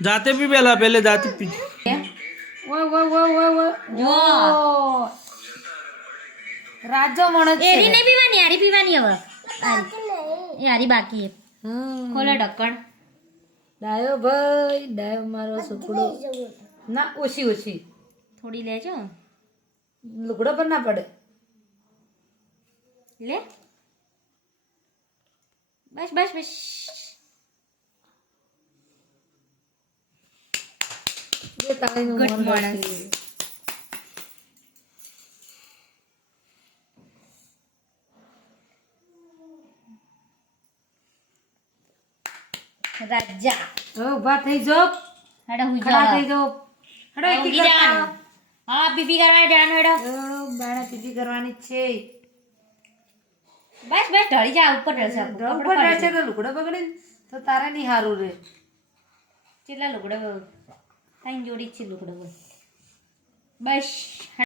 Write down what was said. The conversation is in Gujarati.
જાતે પી પેલા પહેલે જાતે પી ઓય ઓય ઓય ઓય ઓય જો રાજો મણસ છે એરી નહીં પીવાની આરી પીવાની હવે એ આરી બાકી છે ખોલો ઢક્કણ ડાયો ભાઈ ડાયો મારો સુકડો ના ઓછી ઓછી થોડી લેજો લુગડો પર ના પડે લે બસ બસ બસ જે તાળીનું ગુડ મન મોર્નિંગ. રાખી. રાજા હવે ઊભા થઈ જાઓ હેડો હુઈ ખડા જાઓ થઈ જાઓ હેડો એકી ઊંઘી કરતા જવાનું. હા પીપી કરવા જવાનું હેડો બાણા પીપી કરવાની જ છે બસ બસ ઢળી જા ઉપર ઢળશે ડ્રમ પર રહેશે તો લુગડો બગડે ને તો તારે નહીં સારું રે કેટલા લુગડા ત્રણ જોડી જ છે લુગડા બસ